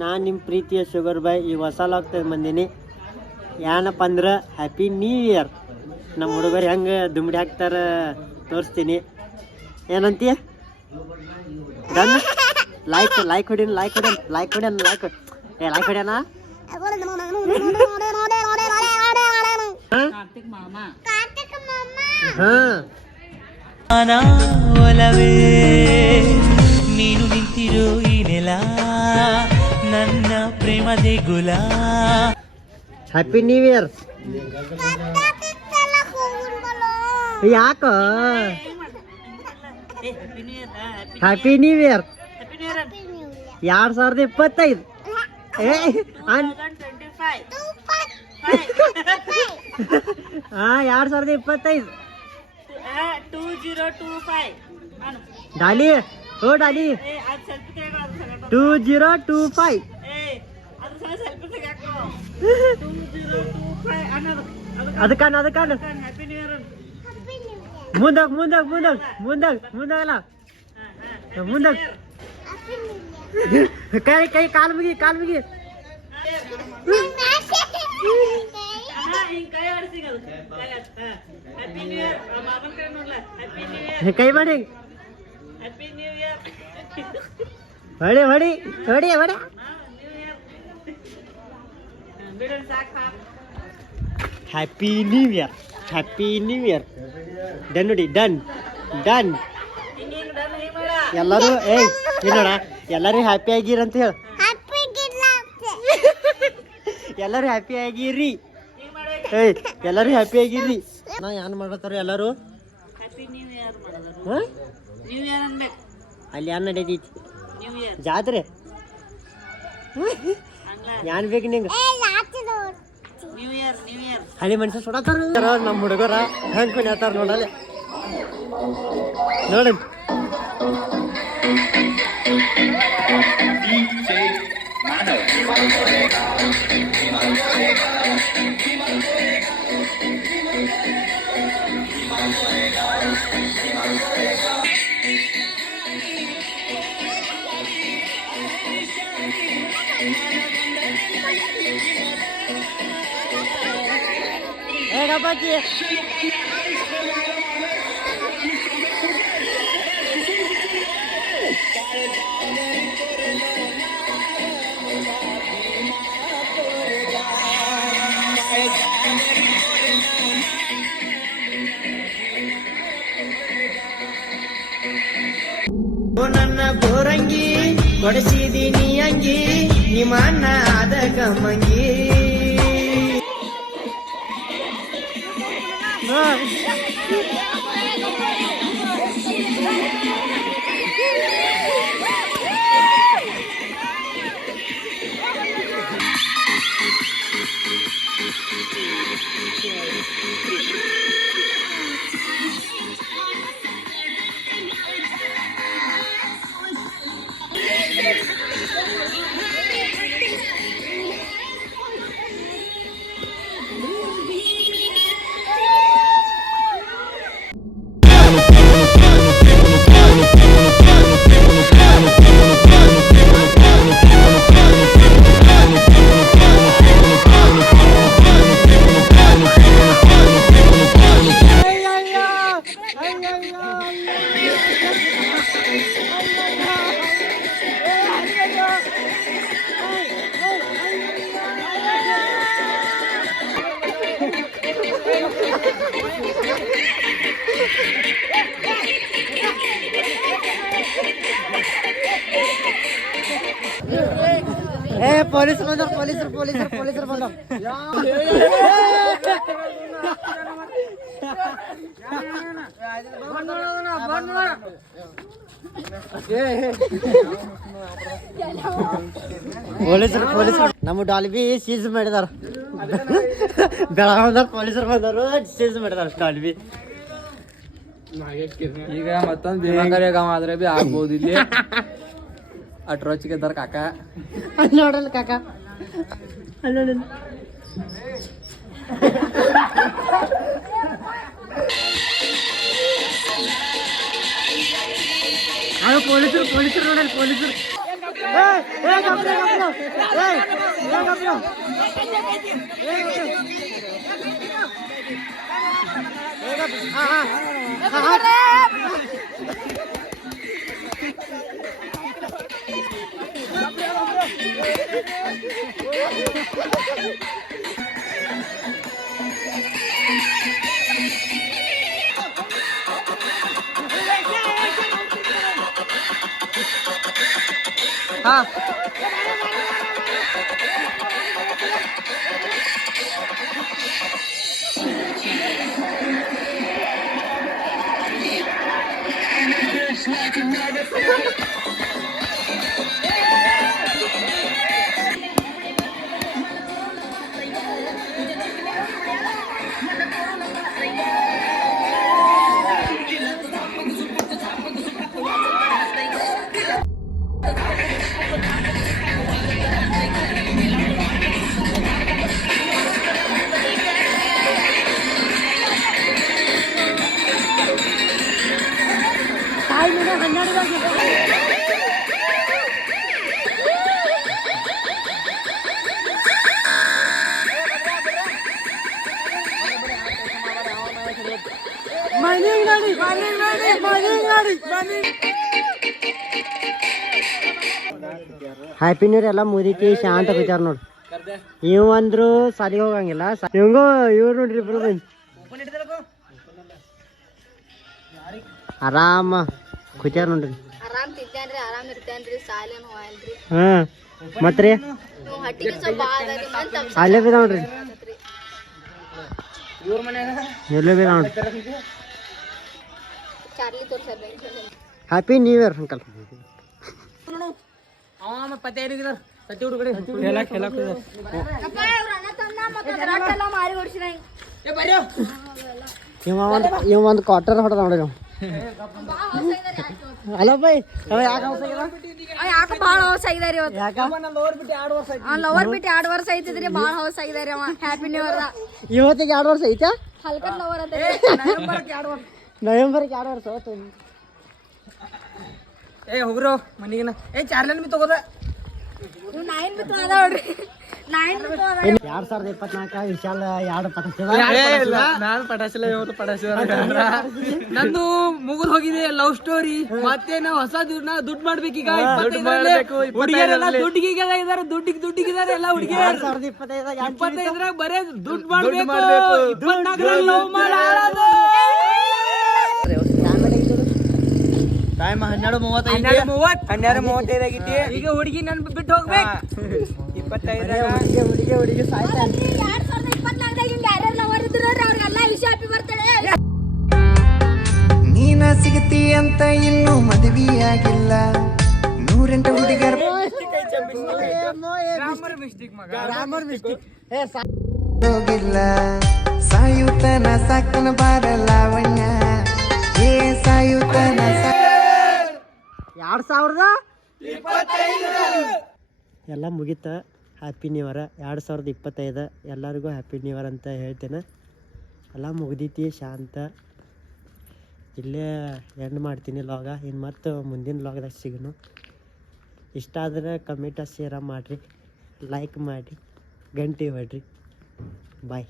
ನಾನು ನಿಮ್ಮ ಪ್ರೀತಿಯ ಶುಗರ್ ಬಾಯ್ ಈ ಹೊಸ ಲಾಗ್ತದೆ ಬಂದೀನಿ. ಏನಪ್ಪ ಅಂದ್ರೆ ಹ್ಯಾಪಿ ನ್ಯೂ ಇಯರ್. ನಮ್ಮ ಹುಡುಗರು ಹೆಂಗೆ ದುಮ್ಡಿ ಹಾಕ್ತಾರೆ ತೋರಿಸ್ತೀನಿ. ಏನಂತೀಯ? ಡನ್. ಲೈಕ್ ಹೊಡಿನ ಒಲವೇ ನೀನು ನಿಂತಿರೋ ಈ ನೆಲ ನನ್ನ ಪ್ರೇಮ ದೇಗುಲ. Happy new year. ಯಾಕ ಹ್ಯಾಪಿ ನ್ಯೂ ಇಯರ್ 2025. ಹಾ 2025 ಡಾಲಿ. ಓ ಡಾಲಿ 2025. ಅದಕ್ಕ ಮುಂದಾಗಲ್ಲ ಕೈ ಕಾಲು ಮುಗಿ ಕೈ ಮಾಡಿ ಹೊಡಿ ಹ್ಯಾಪಿ ನ್ಯೂ ಇಯರ್. ಡನ್ ನೋಡಿ, ಡನ್. ಎಲ್ಲರೂ ನೋಡ, ಎಲ್ಲರೂ ಹ್ಯಾಪಿ ಆಗಿರಂತ ಹೇಳ. ಎಲ್ಲರೂ ಹ್ಯಾಪಿ ಆಗಿರ್ರಿ. ಎಲ್ಲರೂ ಹ್ಯಾಪಿ ಆಗಿರ್ರಿ. ನಾ ಏನ್ ಮಾಡತ್ತಾರ ಎಲ್ಲರೂ? ಅಲ್ಲಿ ಏನ್ ನಡೀತೈತಿ? ಜಾತ್ರೆ ಏನ್ ಬೇಕು ನಿಂಗ? ಹಳಿ ಮನುಷ್ಯ ಸುಡತ್ತಾರ. ನಮ್ಮ ಹುಡುಗರ ಹೆಂಗ್ ಕುಣಿಯತ್ತಾರ ನೋಡಲ್ಲ ನೋಡಿ. ಹೇಗಪ್ಪಾಜಿ ನನ್ನ ಗೋರಂಗಿ ಕೊಡಿಸಿದೀನಿ ಅಂಗಿ ನಿಮ್ಮ ಅಣ್ಣ ಆದ ಕಮ್ಮಂಗಿ. ಪೊಲೀಸರು ಬಂದರು. ಪೊಲೀಸರು ನಮ್ಮ ಡಾಲ್ಬಿ ಸೀಸ್ ಮಾಡಿದಾರ. ಬೆಳಗಾವದ ಪೊಲೀಸರು ಬಂದರು, ಸೀಸ್ ಮಾಡಿದಾರ ಡಾಲ್ಬಿ. ಈಗ ಮತ್ತೊಂದು ಭೀಮಾಕರ್ಯ ಗಾಮ ಆದ್ರೆ ಬಿ ಆಗ್ಬೋದು. ಇಲ್ಲಿ ಅಟ್ರೋಚಿಗೆ ಕಾಕ ಅಲ್ಲಿ ನೋಡಲ್ಲ ಕಾಕ, ಅಲ್ಲಿ ನೋಡಲ್ಲ. ಪೊಲೀಸರು ನೋಡಲ್ಲ, ಪೊಲೀಸರು ಹ್ಯಾಪಿ ನ್ಯೂ ಇಯರ್ ಎಲ್ಲ ಮುದೀತಿ ಶಾಂತ ಕೂತಾರ ನೋಡ್ರಿ. ಇವ್ ಅಂದ್ರು ಸಾಲಿಗೆ ಹೋಗಂಗಿಲ್ಲ. ಇವಂಗು ಇವ್ರು ನೋಡ್ರಿ ಇಬ್ರು ಬಂದ್ ಆರಾಮ ಕೂತಾರ ನೋಡ್ರಿ. ಆರಾಮ್ ತಿಂತೇನ್ರಿ ಆರಾಮ್ ಇರ್ತೇನ್ರಿ ಸಾಲೇನು ಹೋಗಲ್ರಿ. ಹಾ ಮತ್ರಿ ಹಟ್ಟಿಗೆ ಸ್ವಲ್ಪ ಆದಾರಿ ಮಂತ್ ಅಲ್ಲೇ ಬಿದ ನೋಡ್ರಿ. ಎಲ್ಲೇ ಬಿದ ನೋಡ್ರಿ. ಚಾರ್ಲಿ ತೋರ್ಸಲ್ಲ. Happy new year uncle. ಇವ ಒಂದು ಕ್ವಾರ್ಟರ್ ಹೊಡೆದ ನೋಡ್ರಿ ನಾವು. ಅಲ್ಲ ಬೈ ಯಾಕ ಬಾಳ ಹೌಸ್ ಆಗಿದಾರಿ ಲವರ್ ಬಿಟ್ಟು 2 ವರ್ಷ ಐತಿದ್ರಿ. ಬಾಳ ಹೌಸ್ ಆಗಿದಾರಿ ಅವ. ಹ್ಯಾಪಿ ನ್ಯೂ ಇಯರ್ ಇವತ್ತಿಗೆ 2 ವರ್ಷ ಐತಾ? ಹಲ್ಕಟ್ ಲವರ್ ಅಂತ ನವೆಂಬರ್ಗೆ 2 ವರ್ಷ ಹೋತು. ಹೋಗ್ರು ಮನಿಗಿನ ಚಾರ್ಲನ್ ಬಿ ತಗೋದ 9 ಬಿತ್ತು ಅದ ನೋಡ್ರಿ. 9 ಬಿತ್ತು ಅದ. 2024 ವಿಶಾಲ 2 ಪಟಾಕಿ ನಾನು ಪಟಾಸಿಲ್ಲ ಇವತ್ತು ಪಟಾಸಿದ ನಂದು ಮುಗಿದ್ ಹೋಗಿದೆ ಲವ್ ಸ್ಟೋರಿ. ಮತ್ತೆ ನಾವು ಹೊಸ ದುಡ್ಡು ಮಾಡ್ಬೇಕೀಗ. ಹುಡುಗಿಯರೆಲ್ಲ ದುಡ್ಡಿಗಿದ್ದಾರೆ ದುಡ್ಡಿಗಿದ್ದಾರೆ ಎಲ್ಲ ಹುಡುಗಿಯರು. 25 ಬರೇ ದುಡ್ಡು ಮಾಡ್ಬೇಕು. 24 ಲವ್ ಮಾಡೋದು. ಟೈಮ್ 12:35 ಆಗೈತಿ. ಈಗ ಹುಡುಗಿ ನನ್ ಬಿಟ್ಟು ಹೋಗ್ಬೇಕು. 25 ಹುಡುಗಿ ಸಾಯ್ತಾ 2024 ಯಾರ್ಯಾರು ಲವರ್ ಇದ್ರು ಅವ್ರಿಗೆಲ್ಲ ವಿಷಯ ಹ್ಯಾಪಿ ಬರ್ತಡೆ. ನೀನ ಸಿಗತಿ ಅಂತ ಇನ್ನೂ ಮದುವೆಯಾಗಿಲ್ಲ. 108 ಹುಡುಗರ ಹೋಗಿಲ್ಲ. ಸಾಯುತನ ಸಾಕನ ಬಾರ ಲಾವಣ್ಯ. ಏ ಸಾಯುತನ 2025 ಎಲ್ಲ ಮುಗೀತ. ಹ್ಯಾಪಿ ನ್ಯೂ ಇಯರ್ 2025 ಎಲ್ಲರಿಗೂ ಹ್ಯಾಪಿ ನ್ಯೂ ಇಯರ್ ಅಂತ ಹೇಳ್ತೇನೆ. ಎಲ್ಲ ಮುಗ್ದೈತಿ ಶಾಂತ. ಇಲ್ಲೇ ಎಂಡ್ ಮಾಡ್ತೀನಿ ಲಾಗ. ಇನ್ನು ಮತ್ತು ಮುಂದಿನ ಲಾಗದಾಗ ಸಿಗೋಣ. ಇಷ್ಟ ಆದರೆ ಕಮೆಂಟ ಶೇರ ಮಾಡಿರಿ, ಲೈಕ್ ಮಾಡಿರಿ, ಗಂಟೆ ಹೊಡ್ರಿ. ಬಾಯ್.